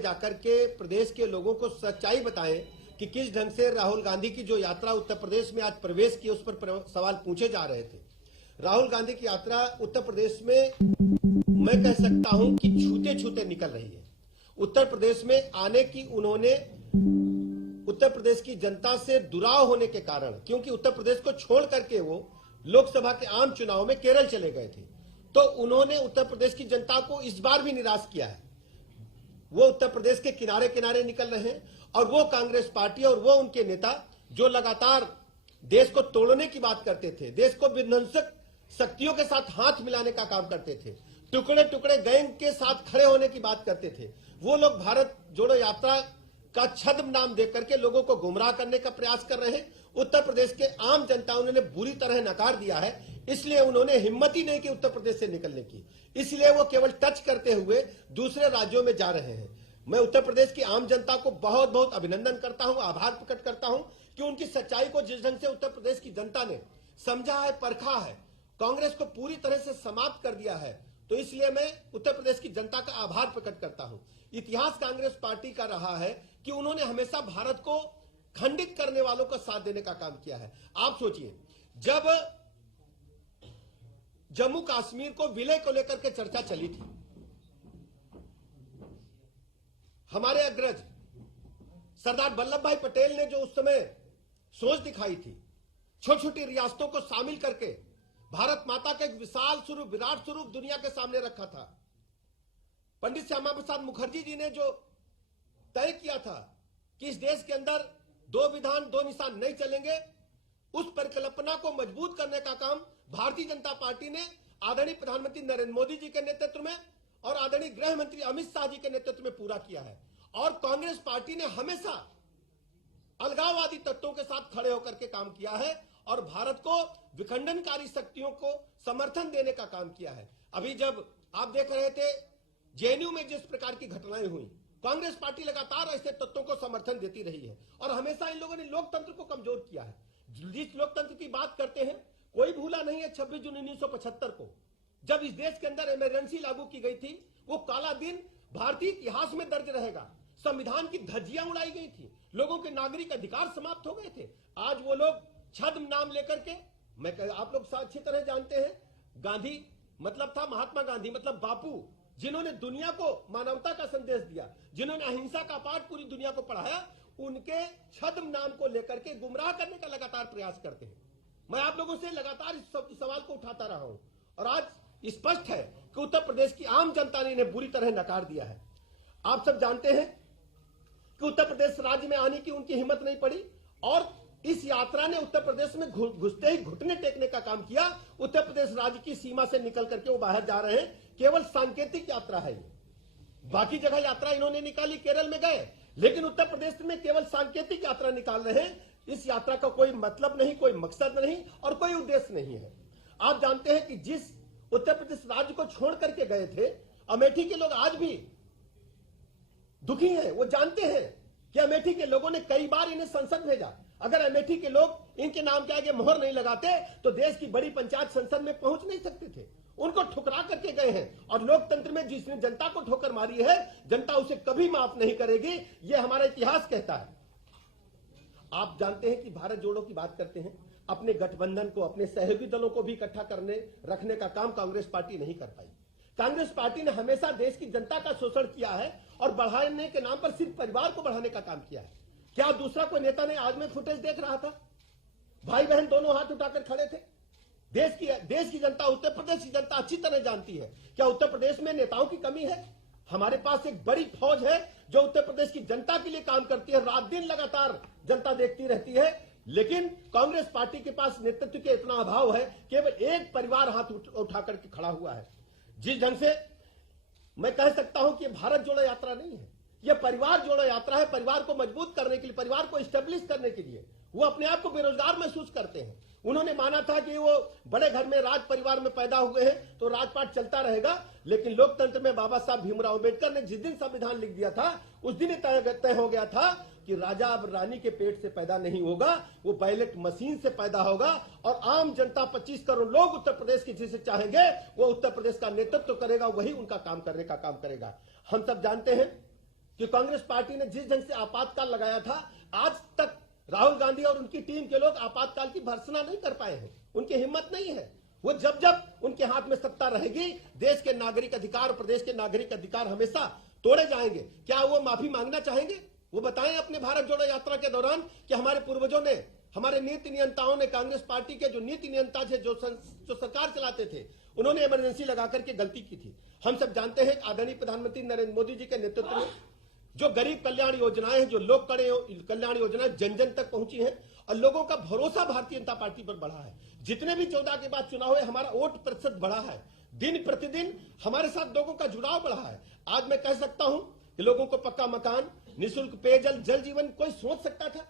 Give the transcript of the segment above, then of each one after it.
जाकर के प्रदेश के लोगों को सच्चाई बताएं कि किस ढंग से राहुल गांधी की जो यात्रा उत्तर प्रदेश में आज प्रवेश की, उस पर सवाल पूछे जा रहे थे। राहुल गांधी की यात्रा उत्तर प्रदेश में मैं कह सकता हूं कि छूते छूते निकल रही है। उत्तर प्रदेश में आने की उन्होंने उत्तर प्रदेश की जनता से दुराव होने के कारण, क्योंकि उत्तर प्रदेश को छोड़ करके वो लोकसभा के आम चुनाव में केरल चले गए थे, तो उन्होंने उत्तर प्रदेश की जनता को इस बार भी निराश किया है। वो उत्तर प्रदेश के किनारे किनारे निकल रहे हैं और वो कांग्रेस पार्टी और वो उनके नेता जो लगातार देश को तोड़ने की बात करते थे, देश को विध्वंसक शक्तियों के साथ हाथ मिलाने का काम करते थे, टुकड़े टुकड़े गैंग के साथ खड़े होने की बात करते थे, वो लोग भारत जोड़ो यात्रा का छद्म नाम देकर के लोगों को गुमराह करने का प्रयास कर रहे हैं। उत्तर प्रदेश के आम जनता उन्होंने बुरी तरह नकार दिया है, इसलिए उन्होंने हिम्मत ही नहीं की उत्तर प्रदेश से निकलने की, इसलिए वो केवल टच करते हुए दूसरे राज्यों में जा रहे हैं। मैं उत्तर प्रदेश की आम जनता को बहुत बहुत अभिनंदन करता हूं, आभार प्रकट करता हूं कि उनकी सच्चाई को जिस ढंग से उत्तर प्रदेश की जनता ने समझा है, परखा है, कांग्रेस को पूरी तरह से समाप्त कर दिया है, तो इसलिए मैं उत्तर प्रदेश की जनता का आभार प्रकट करता हूं। इतिहास कांग्रेस पार्टी का रहा है कि उन्होंने हमेशा भारत को खंडित करने वालों का साथ देने का काम किया है। आप सोचिए, जब जम्मू कश्मीर को विलय को लेकर के चर्चा चली थी, हमारे अग्रज सरदार वल्लभ भाई पटेल ने जो उस समय सोच दिखाई थी, छोटी छोटी रियासतों को शामिल करके भारत माता का एक विशाल स्वरूप, विराट स्वरूप दुनिया के सामने रखा था। पंडित श्यामा प्रसाद मुखर्जी जी ने जो तय किया था कि इस देश के अंदर दो विधान दो निशान नहीं चलेंगे, उस परिकल्पना को मजबूत करने का काम भारतीय जनता पार्टी ने आदरणीय प्रधानमंत्री नरेंद्र मोदी जी के नेतृत्व में और आदरणीय गृह मंत्री अमित शाह जी के नेतृत्व में पूरा किया है। और कांग्रेस पार्टी ने हमेशा अलगाववादी तत्वों के साथ खड़े होकर के काम किया है और भारत को विखंडनकारी शक्तियों को समर्थन देने का काम किया है। अभी जब आप देख रहे थे जेएनयू में जिस प्रकार की घटनाएं हुई, कांग्रेस पार्टी लगातार ऐसे तत्वों को समर्थन देती रही है और हमेशा इन लोगों ने लोकतंत्र को कमजोर किया है। जिस लोकतंत्र की बात करते हैं, कोई भूला नहीं है 26 जून 1975 को जब इस देश के अंदर इमरजेंसी लागू की गई थी। वो काला दिन भारतीय इतिहास में दर्ज रहेगा। संविधान की धज्जियां उड़ाई गई थी, लोगों के नागरिक अधिकार समाप्त हो गए थे। आज वो लोग छद्म नाम लेकर के, आप लोग अच्छी तरह जानते हैं, गांधी मतलब था महात्मा गांधी, मतलब बापू, जिन्होंने दुनिया को मानवता का संदेश दिया, जिन्होंने अहिंसा का पाठ पूरी दुनिया को पढ़ाया, उनके छद्म नाम को लेकर के गुमराह करने का लगातार प्रयास करते हैं। मैं आप लोगों से लगातार इस सवाल को उठाता रहा हूं और आज स्पष्ट है कि उत्तर प्रदेश की आम जनता ने इन्हें बुरी तरह नकार दिया है। आप सब जानते हैं कि उत्तर प्रदेश राज्य में आने की उनकी हिम्मत नहीं पड़ी और इस यात्रा ने उत्तर प्रदेश में घुसते ही घुटने टेकने का काम किया। उत्तर प्रदेश राज्य की सीमा से निकल करके वो बाहर जा रहे हैं। केवल सांकेतिक यात्रा है ये, बाकी जगह यात्रा इन्होंने निकाली, केरल में गए, लेकिन उत्तर प्रदेश में केवल सांकेतिक यात्रा निकाल रहे हैं। इस यात्रा का कोई मतलब नहीं, कोई मकसद नहीं और कोई उद्देश्य नहीं है। आप जानते हैं कि जिस उत्तर प्रदेश राज्य को छोड़ करके गए थे, अमेठी के लोग आज भी दुखी हैं। वो जानते हैं कि अमेठी के लोगों ने कई बार इन्हें संसद भेजा। अगर अमेठी के लोग इनके नाम के आगे मोहर नहीं लगाते तो देश की बड़ी पंचायत संसद में पहुंच नहीं सकते थे। उनको ठुकरा करके गए हैं और लोकतंत्र में जिसने जनता को ठोकर मारी है, जनता उसे कभी माफ नहीं करेगी, यह हमारा इतिहास कहता है। आप जानते हैं कि भारत जोड़ो की बात करते हैं, अपने गठबंधन को, अपने सहयोगी दलों को भी इकट्ठा करने रखने का काम कांग्रेस पार्टी नहीं कर पाई। कांग्रेस पार्टी ने हमेशा देश की जनता का शोषण किया है और बढ़ाने के नाम पर सिर्फ परिवार को बढ़ाने का काम किया है। क्या दूसरा कोई नेता ने आज में फुटेज देख रहा था? भाई बहन दोनों हाथ उठाकर खड़े थे। देश की जनता, उत्तर प्रदेश की जनता अच्छी तरह जानती है। क्या उत्तर प्रदेश में नेताओं की कमी है? हमारे पास एक बड़ी फौज है जो उत्तर प्रदेश की जनता के लिए काम करती है। रात दिन लगातार जनता देखती रहती है, लेकिन कांग्रेस पार्टी के पास नेतृत्व के इतना अभाव है, केवल एक परिवार हाथ उठा करके खड़ा हुआ है। जिस ढंग से मैं कह सकता हूं कि भारत जोड़ो यात्रा नहीं है, यह परिवार जोड़ो यात्रा है। परिवार को मजबूत करने के लिए, परिवार को स्टेब्लिश करने के लिए। वो अपने आप को बेरोजगार महसूस करते हैं। उन्होंने माना था कि वो बड़े घर में, राज परिवार में पैदा हुए हैं तो राजपाट चलता रहेगा, लेकिन लोकतंत्र में बाबा साहब भीमराव अंबेडकर ने जिस दिन संविधान लिख दिया था, उस दिन तय हो गया था कि राजा अब रानी के पेट से पैदा नहीं होगा, वो बैलेट मशीन से पैदा होगा और आम जनता 25 करोड़ लोग उत्तर प्रदेश की जिसे चाहेंगे वो उत्तर प्रदेश का नेतृत्व करेगा, वही उनका काम करने का काम करेगा। हम सब जानते हैं कि कांग्रेस पार्टी ने जिस ढंग से आपातकाल लगाया था, आज तक राहुल गांधी और उनकी टीम के लोग आपातकाल की भर्त्सना नहीं कर पाए हैं। उनकी हिम्मत नहीं है। वो जब जब उनके हाथ में सत्ता रहेगी, देश के नागरिक अधिकार और प्रदेश के नागरिक अधिकार हमेशा तोड़े जाएंगे। क्या वो माफी मांगना चाहेंगे? वो बताएं अपने भारत जोड़ो यात्रा के दौरान कि हमारे पूर्वजों ने, हमारे नीति नियंताओं ने, कांग्रेस पार्टी के जो नीति नियंता थे, जो सरकार चलाते थे, उन्होंने इमरजेंसी लगा करके गलती की थी। हम सब जानते हैं आदरणीय प्रधानमंत्री नरेंद्र मोदी जी के नेतृत्व में जो गरीब कल्याण योजनाएं हैं, जो लोक कल्याण योजनाएं जन जन तक पहुंची हैं और लोगों का भरोसा भारतीय जनता पार्टी पर बढ़ा है। जितने भी 14 के बाद चुनाव हुए, हमारा वोट प्रतिशत बढ़ा है। दिन प्रतिदिन हमारे साथ लोगों का जुड़ाव बढ़ा है। आज मैं कह सकता हूं कि लोगों को पक्का मकान, निःशुल्क पेयजल, जल जीवन, कोई सोच सकता था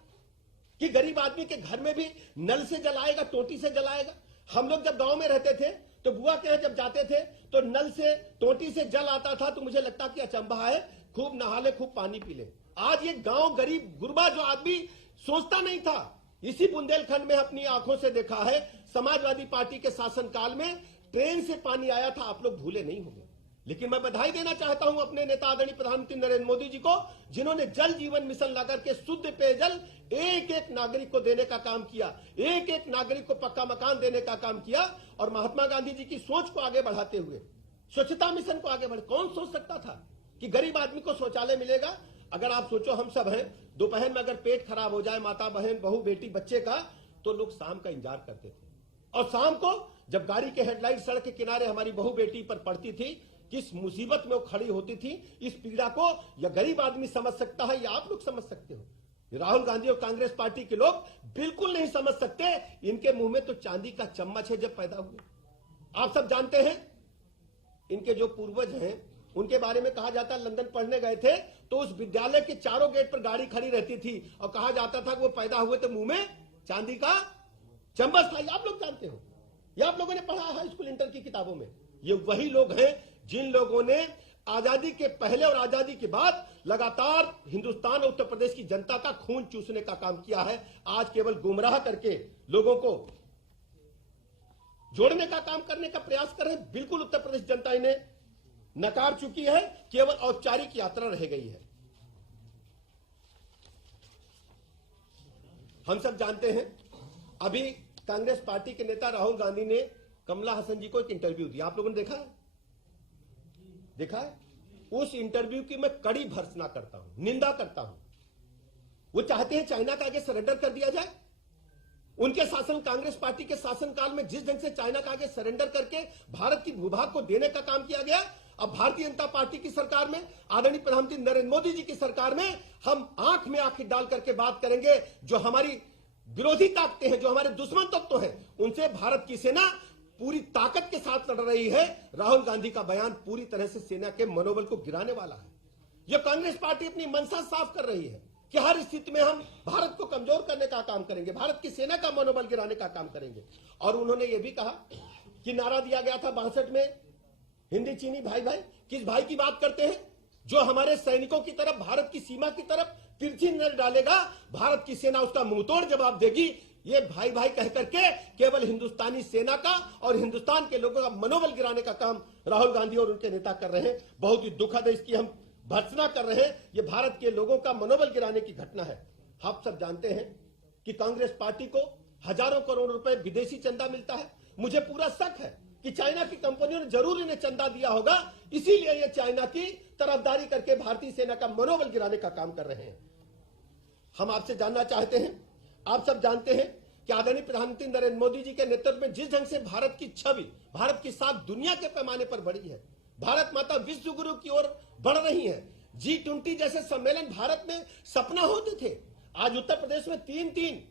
कि गरीब आदमी के घर में भी नल से जल आएगा, टोटी से जल आएगा? हम लोग जब गांव में रहते थे तो बुआ के यहाँ जब जाते थे तो नल से, टोटी से जल आता था तो मुझे लगता कि अचंभा है, खूब नहा ले, खूब पानी पी ले। आज ये गांव गरीब गुरबा जो आदमी सोचता नहीं था, इसी बुंदेलखंड में अपनी आंखों से देखा है। समाजवादी पार्टी के शासनकाल में ट्रेन से पानी आया था, आप लोग भूले नहीं होंगे। लेकिन मैं बधाई देना चाहता हूं अपने नेता आदरणीय प्रधानमंत्री नरेंद्र मोदी जी को, जिन्होंने जल जीवन मिशन ला करके शुद्ध पेयजल एक एक नागरिक को देने का काम किया, एक एक नागरिक को पक्का मकान देने का काम किया। और महात्मा गांधी जी की सोच को आगे बढ़ाते हुए स्वच्छता मिशन को आगे बढ़े। कौन सोच सकता था कि गरीब आदमी को शौचालय मिलेगा? अगर आप सोचो, हम सब हैं, दोपहर में अगर पेट खराब हो जाए माता बहन बहू बेटी बच्चे का, तो लोग शाम का इंतजार करते थे। और शाम को जब गाड़ी के हेडलाइट सड़क के किनारे हमारी बहू बेटी पर पड़ती थी, किस मुसीबत में वो खड़ी होती थी, इस पीड़ा को या गरीब आदमी समझ सकता है या आप लोग समझ सकते हो? राहुल गांधी और कांग्रेस पार्टी के लोग बिल्कुल नहीं समझ सकते। इनके मुंह में तो चांदी का चम्मच है जब पैदा हुए। आप सब जानते हैं, इनके जो पूर्वज हैं उनके बारे में कहा जाता है, लंदन पढ़ने गए थे तो उस विद्यालय के चारों गेट पर गाड़ी खड़ी रहती थी और कहा जाता था कि वो पैदा हुए तो मुंह में चांदी का चम्मच था। आप लोग जानते हो, या आप लोगों ने पढ़ा है स्कूल इंटर की किताबों में। ये वही लोग हैं जिन लोगों ने आजादी के पहले और आजादी के बाद लगातार हिंदुस्तान और उत्तर प्रदेश की जनता का खून चूसने का काम किया है। आज केवल गुमराह करके लोगों को जोड़ने का काम करने का प्रयास कर रहे हैं। बिल्कुल उत्तर प्रदेश जनता इन्हें नकार चुकी है, केवल औपचारिक यात्रा रह गई है। हम सब जानते हैं, अभी कांग्रेस पार्टी के नेता राहुल गांधी ने कमला हसन जी को एक इंटरव्यू दिया। आप लोगों ने देखा है? देखा है? उस इंटरव्यू की मैं कड़ी भर्त्सना करता हूं, निंदा करता हूं। वो चाहते हैं चाइना का आगे सरेंडर कर दिया जाए। उनके शासन, कांग्रेस पार्टी के शासनकाल में जिस ढंग से चाइना का आगे सरेंडर करके भारत की भूभाग को देने का काम किया गया, अब भारतीय जनता पार्टी की सरकार में, आदरणीय प्रधानमंत्री नरेंद्र मोदी जी की सरकार में हम आंख में आंख डाल करके बात करेंगे। जो हमारी विरोधी ताकतें हैं, जो हमारे दुश्मन तत्व हैं, उनसे भारत की सेना पूरी ताकत के साथ लड़ रही है। राहुल गांधी का बयान पूरी तरह से सेना के मनोबल को गिराने वाला है। यह कांग्रेस पार्टी अपनी मंशा साफ कर रही है कि हर स्थिति में हम भारत को कमजोर करने का काम करेंगे, भारत की सेना का मनोबल गिराने का काम करेंगे। और उन्होंने यह भी कहा कि नारा दिया गया था 62 में, हिंदी चीनी भाई भाई। किस भाई की बात करते हैं? जो हमारे सैनिकों की तरफ, भारत की सीमा की तरफ तिरछी नजर डालेगा, भारत की सेना उसका मुंहतोड़ जवाब देगी। ये भाई भाई कह करके केवल हिंदुस्तानी सेना का और हिंदुस्तान के लोगों का मनोबल गिराने का काम राहुल गांधी और उनके नेता कर रहे हैं। बहुत ही दुखद है, इसकी हम भर्त्सना कर रहे हैं। ये भारत के लोगों का मनोबल गिराने की घटना है। आप सब जानते हैं कि कांग्रेस पार्टी को हजारों करोड़ रुपए विदेशी चंदा मिलता है। मुझे पूरा शक है कि चाइना की कंपनियों ने जरूर इन्हें चंदा दिया होगा, इसीलिए ये चाइना की तरफदारी करके भारतीय सेना का मनोबल गिराने का काम कर रहे हैं। हम आपसे जानना चाहते हैं, आप सब जानते हैं कि आदरणीय प्रधानमंत्री नरेंद्र मोदी जी के नेतृत्व में जिस ढंग से भारत की छवि, भारत की साख दुनिया के पैमाने पर बढ़ी है, भारत माता विश्व गुरु की ओर बढ़ रही है। G20 जैसे सम्मेलन भारत में सपना होते थे, आज उत्तर प्रदेश में तीन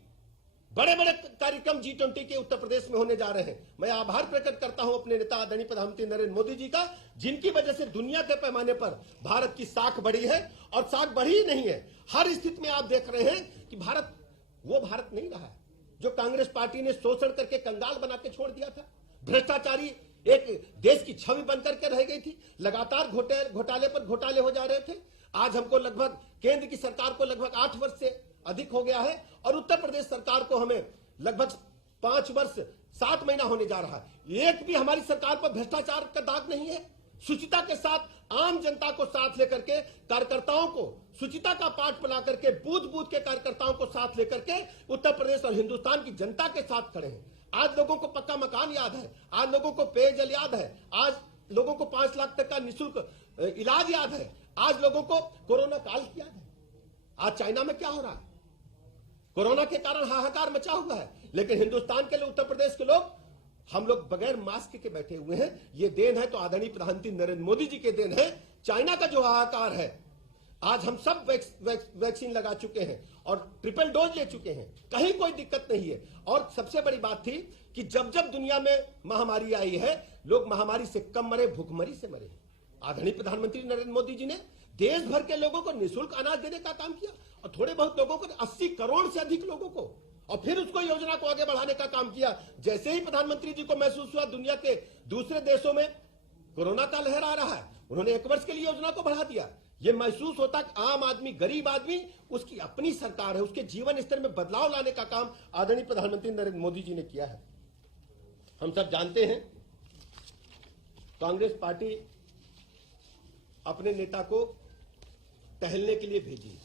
बड़े बड़े कार्यक्रम G20 के उत्तर प्रदेश में होने जा रहे हैं। मैं आभार प्रकट करता हूं अपने नेता आदरणीय प्रधानमंत्री नरेंद्र मोदी जी का, जिनकी वजह से दुनिया के पैमाने पर भारत की साख बढ़ी है। और साख बढ़ी ही नहीं है, हर स्थिति में आप देख रहे हैं कि भारत वो भारत नहीं रहा है जो कांग्रेस पार्टी ने शोषण करके कंगाल बना के छोड़ दिया था। भ्रष्टाचारी एक देश की छवि बनकर के रह गई थी। लगातार घोटाले पर घोटाले हो जा रहे थे। आज हमको लगभग केंद्र की सरकार को लगभग 8 वर्ष से अधिक हो गया है और उत्तर प्रदेश सरकार को हमें लगभग 5 वर्ष 7 महीना होने जा रहा है। एक भी हमारी सरकार पर भ्रष्टाचार का दाग नहीं है। शुचिता के साथ आम जनता को साथ लेकर के, कार्यकर्ताओं को शुचिता का पाठ पढ़ा करके, बूथ बूथ के कार्यकर्ताओं को साथ लेकर के उत्तर प्रदेश और हिंदुस्तान की जनता के साथ खड़े हैं। आज लोगों को पक्का मकान याद है, आज लोगों को पेयजल याद है, आज लोगों को 5 लाख तक का निःशुल्क इलाज याद है, आज लोगों को कोरोना काल याद है। आज चाइना में क्या हो रहा है, कोरोना के कारण हाहाकार मचा हुआ है, लेकिन हिंदुस्तान के लोग, उत्तर प्रदेश के लोग, हम लोग बगैर मास्क के बैठे हुए हैं। ये देन है तो आदरणीय प्रधानमंत्री नरेंद्र मोदी जी के देन है। चाइना का जो हाहाकार है, आज हम सब वैक्सीन लगा चुके हैं और ट्रिपल डोज ले चुके हैं, कहीं कोई दिक्कत नहीं है। और सबसे बड़ी बात थी कि जब जब दुनिया में महामारी आई है, लोग महामारी से कम मरे, भूखमरी से मरे। आदरणीय प्रधानमंत्री नरेंद्र मोदी जी ने देश भर के लोगों को निःशुल्क अनाज देने का काम किया और थोड़े बहुत लोगों को, 80 करोड़ से अधिक लोगों को, और फिर उसको योजना को आगे बढ़ाने का काम किया। जैसे ही प्रधानमंत्री जी को महसूस हुआ दुनिया के दूसरे देशों में कोरोना का लहर आ रहा है, उन्होंने 1 वर्ष के लिए योजना को बढ़ा दिया। यह महसूस होता कि आम आदमी, गरीब आदमी, उसकी अपनी सरकार है, उसके जीवन स्तर में बदलाव लाने का काम आदरणीय प्रधानमंत्री नरेंद्र मोदी जी ने किया है। हम सब जानते हैं कांग्रेस पार्टी अपने नेता को टहलने के लिए भेजी,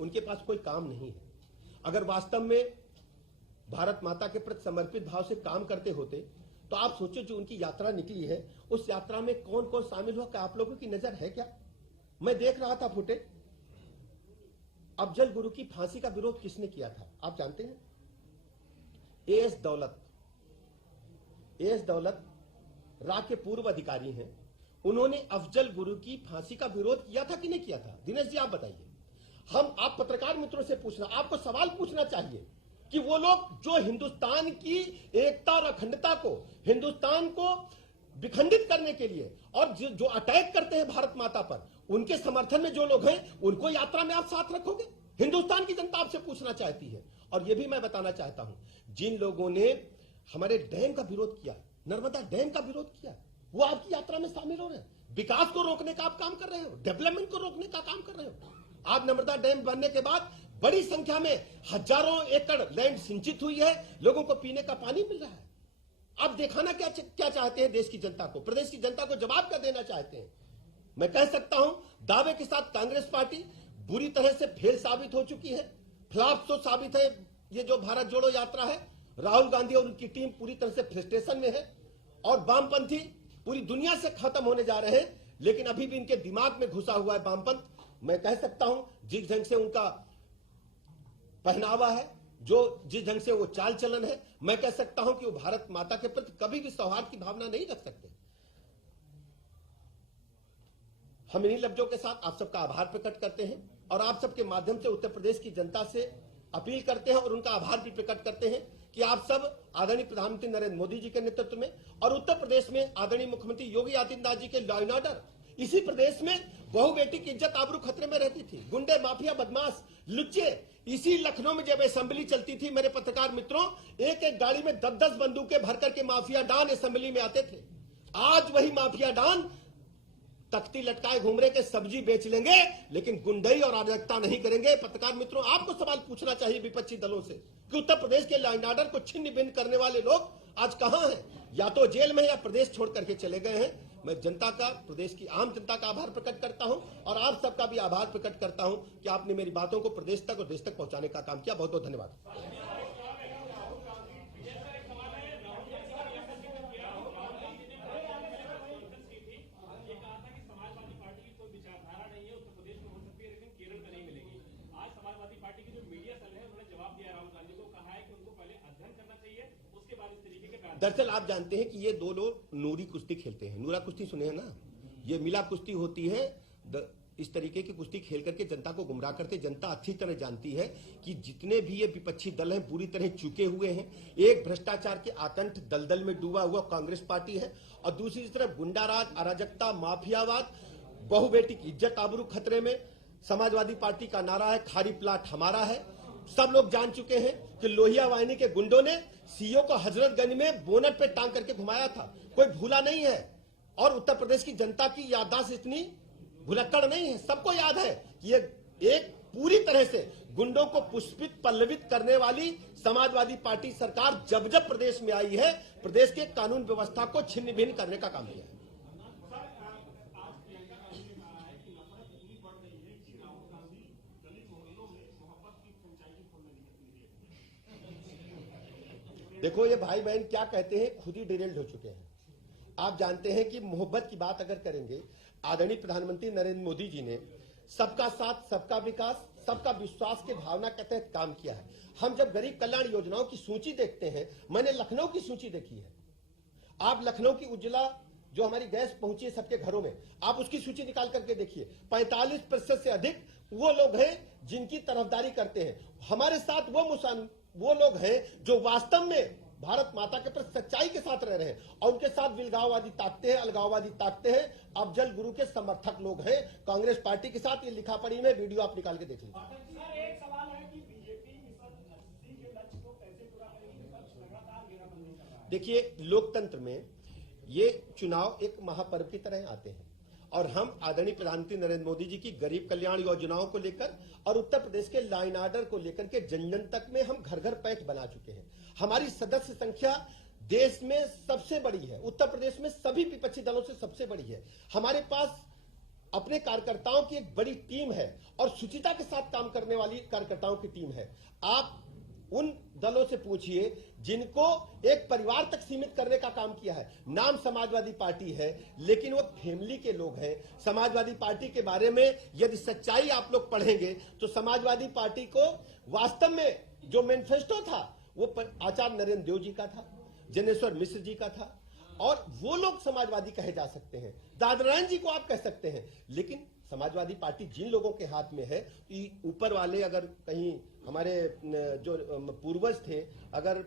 उनके पास कोई काम नहीं है। अगर वास्तव में भारत माता के प्रति समर्पित भाव से काम करते होते तो आप सोचो, जो उनकी यात्रा निकली है, उस यात्रा में कौन कौन शामिल हुआ, क्या आप लोगों की नजर है क्या? मैं देख रहा था फुटेज, अफजल गुरु की फांसी का विरोध किसने किया था आप जानते हैं? एएस दौलत रा के पूर्व अधिकारी हैं। उन्होंने अफजल गुरु की फांसी का विरोध किया था कि नहीं किया था? दिनेश जी आप बताइए। आप पत्रकार मित्रों से पूछना, आपको सवाल पूछना चाहिए कि वो लोग जो हिंदुस्तान की एकता और अखंडता को, हिंदुस्तान को विखंडित करने के लिए और जो अटैक करते हैं भारत माता पर, उनके समर्थन में जो लोग हैं, उनको यात्रा में आप साथ रखोगे? हिंदुस्तान की जनता आपसे पूछना चाहती है। और यह भी मैं बताना चाहता हूं, जिन लोगों ने हमारे डैम का विरोध किया, नर्मदा डैम का विरोध किया, वो आपकी यात्रा में शामिल हो रहे हैं। विकास को रोकने का आप काम कर रहे हो, डेवलपमेंट को रोकने का काम कर रहे हो। आज नर्मदा डैम बनने के बाद बड़ी संख्या में हजारों एकड़ लैंड सिंचित हुई है, लोगों को पीने का पानी मिल रहा है। आप दिखाना क्या चाहते हैं देश की जनता को, प्रदेश की जनता को जवाब क्या देना चाहते हैं? मैं कह सकता हूं दावे के साथ, कांग्रेस पार्टी बुरी तरह से फेल साबित हो चुकी है, फ्लॉप तो साबित है। ये जो भारत जोड़ो यात्रा है, राहुल गांधी और उनकी टीम पूरी तरह से फ्रस्ट्रेशन में है और वामपंथी पूरी दुनिया से खत्म होने जा रहे हैं, लेकिन अभी भी इनके दिमाग में घुसा हुआ है वामपंथ। मैं कह सकता हूं जिस ढंग से उनका पहनावा है, जो जिस ढंग से वो चाल चलन है, मैं कह सकता हूं कि वो भारत माता के प्रति कभी भी सौहार्द की भावना नहीं रख सकते। हम इन्हीं लफ्जों के साथ आप सबका आभार प्रकट करते हैं और आप सबके माध्यम से उत्तर प्रदेश की जनता से अपील करते हैं और उनका आभार भी प्रकट करते हैं कि आप सब आदरणीय प्रधानमंत्री नरेंद्र मोदी जी के नेतृत्व में और उत्तर प्रदेश में आदरणीय मुख्यमंत्री योगी आदित्यनाथ जी के लॉ एंड ऑर्डर, इसी प्रदेश में बहु बेटी की इज्जत आबरू खतरे में रहती थी, गुंडे, माफिया, बदमाश, लुच्चे, इसी लखनऊ में जब असेंबली चलती थी मेरे पत्रकार मित्रों, एक एक गाड़ी में 10-10 बंदूकें भर करके माफिया डॉन असेंबली में आते थे। आज वही माफिया डॉन तख्ती लटकाए घूम रहे के सब्जी बेच लेंगे, लेकिन गुंडई और अराजकता नहीं करेंगे। पत्रकार मित्रों, आपको सवाल पूछना चाहिए विपक्षी दलों से कि उत्तर प्रदेश के लॉ एंड ऑर्डर को छिन्न भिन्न करने वाले लोग आज कहां हैं? या तो जेल में या प्रदेश छोड़ करके चले गए हैं। मैं जनता का, प्रदेश की आम जनता का आभार प्रकट करता हूं और आप सबका भी आभार प्रकट करता हूं कि आपने मेरी बातों को प्रदेश तक और देश तक पहुंचाने का काम किया। बहुत बहुत धन्यवाद। दरअसल आप जानते हैं कि ये दो लोग नूरी कुश्ती खेलते हैं। नूरा कुश्ती सुने हैं ना? ये मिला कुश्ती होती है। इस तरीके की कुश्ती खेल करके जनता को गुमराह करते। जनता अच्छी तरह जानती है कि जितने भी ये विपक्षी दल हैं बुरी तरह चुके हुए हैं। एक भ्रष्टाचार के आतंक दलदल में डूबा हुआ कांग्रेस पार्टी है और दूसरी तरफ गुंडाराज, अराजकता, माफियावाद, बहु बेटी की इज्जत आबरू खतरे में। समाजवादी पार्टी का नारा है खारी प्लाट हमारा है। सब लोग जान चुके हैं कि लोहिया वाहिनी के गुंडों ने सीओ को हजरतगंज में बोनट पे टांग करके घुमाया था, कोई भूला नहीं है। और उत्तर प्रदेश की जनता की याददाश्त इतनी भुलक्कड़ नहीं है, सबको याद है कि ये एक पूरी तरह से गुंडों को पुष्पित पल्लवित करने वाली समाजवादी पार्टी सरकार जब जब प्रदेश में आई है, प्रदेश के कानून व्यवस्था को छिन्न भिन्न करने का काम किया है। देखो ये भाई बहन क्या कहते हैं, खुद ही डिरेल्ड हो चुके हैं। आप जानते हैं कि मोहब्बत की बात अगर करेंगे, आदरणीय प्रधानमंत्री नरेंद्र मोदी जी ने सबका साथ, सबका विकास, सबका विश्वास के भावना के तहत काम किया है। हम जब गरीब कल्याण योजनाओं की सूची देखते हैं, मैंने लखनऊ की सूची देखी है। आप लखनऊ की उज्ज्वला जो हमारी गैस पहुंची है सबके घरों में, आप उसकी सूची निकाल करके देखिए। 45% से अधिक वो लोग हैं जिनकी तरफदारी करते हैं। हमारे साथ वो लोग हैं जो वास्तव में भारत माता के प्रति सच्चाई के साथ रह रहे हैं, और उनके साथ विलगाववादी ताकते हैं, अलगाववादी ताकते हैं, अफजल गुरु के समर्थक लोग हैं कांग्रेस पार्टी के साथ। ये लिखा पढ़ी में वीडियो आप निकाल के देख लीजिए। एक सवाल है कि बीजेपी मिशन 80 के लक्ष्य को कैसे पूरा करेगी, विपक्ष लगातार घेराबंदी कर रहा है। देखिए, लोकतंत्र में ये चुनाव एक महापर्व की तरह आते हैं, और हम आदरणीय प्रधानमंत्री नरेंद्र मोदी जी की गरीब कल्याण योजनाओं को लेकर और उत्तर प्रदेश के लॉ एंड ऑर्डर को लेकर के जन जन तक में हम घर घर पैठ बना चुके हैं। हमारी सदस्य संख्या देश में सबसे बड़ी है, उत्तर प्रदेश में सभी विपक्षी दलों से सबसे बड़ी है। हमारे पास अपने कार्यकर्ताओं की एक बड़ी टीम है और शुचिता के साथ काम करने वाली कार्यकर्ताओं की टीम है। आप उन दलों से पूछिए जिनको एक परिवार तक सीमित करने का काम किया है। नाम समाजवादी पार्टी है, लेकिन वो फैमिली के लोग हैं। समाजवादी पार्टी के बारे में यदि सच्चाई आप लोग पढ़ेंगे तो समाजवादी पार्टी को वास्तव में जो मैनिफेस्टो था वो आचार्य नरेंद्र देव जी का था, जनेश्वर मिश्र जी का था, और वो लोग समाजवादी कहे जा सकते हैं। दादरायण जी को आप कह सकते हैं, लेकिन समाजवादी पार्टी जिन लोगों के हाथ में है, ऊपर वाले अगर कहीं हमारे जो पूर्वज थे अगर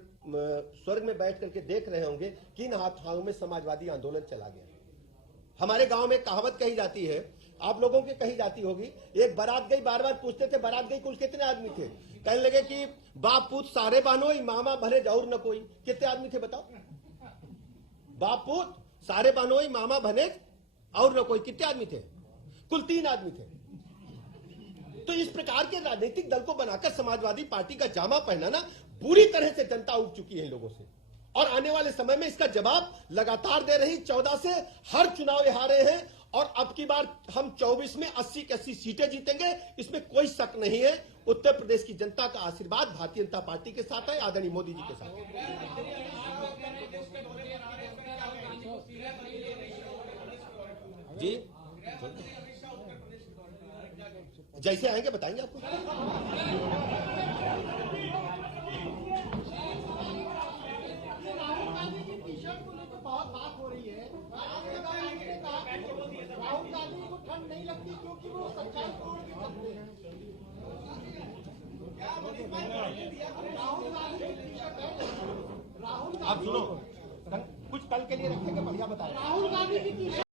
स्वर्ग में बैठ करके देख रहे होंगे, किन हाथों में समाजवादी आंदोलन चला गया। हमारे गांव में कहावत कही जाती है, आप लोगों की कही जाती होगी, एक बारात गई, बार बार पूछते थे बारात गई कुल कितने आदमी थे, कहने लगे कि बाप पूत सारे बानो, मामा भरे और न कोई। कितने आदमी थे बताओ? बाप पूत सारे बानोई, मामा भने और न कोई। कितने आदमी थे? कुल 3 आदमी थे। तो इस प्रकार के राजनीतिक दल को बनाकर समाजवादी पार्टी का जामा पहनाना पूरी तरह से जनता उब चुकी है इन लोगों से, और आने वाले समय में इसका जवाब लगातार दे रही। 14 से हर चुनाव हारे हैं, और अब की बार हम 24 में 80 की 80 सीटें जीतेंगे, इसमें कोई शक नहीं है। उत्तर प्रदेश की जनता का आशीर्वाद भारतीय जनता पार्टी के साथ है, आदरणीय मोदी जी के साथ। जी जैसे आएंगे बताएंगे आपको। राहुल गांधी की टी शर्ट को लेकर बहुत बात हो रही है। राहुल गांधी को ठंड नहीं लगती क्योंकि वो 27 करोड़ के सकते हैं। राहुल गांधी की टी शर्ट है। आप सुनो, कुछ कल के लिए रखेंगे, बढ़िया बताएं। राहुल गांधी की टी शर्ट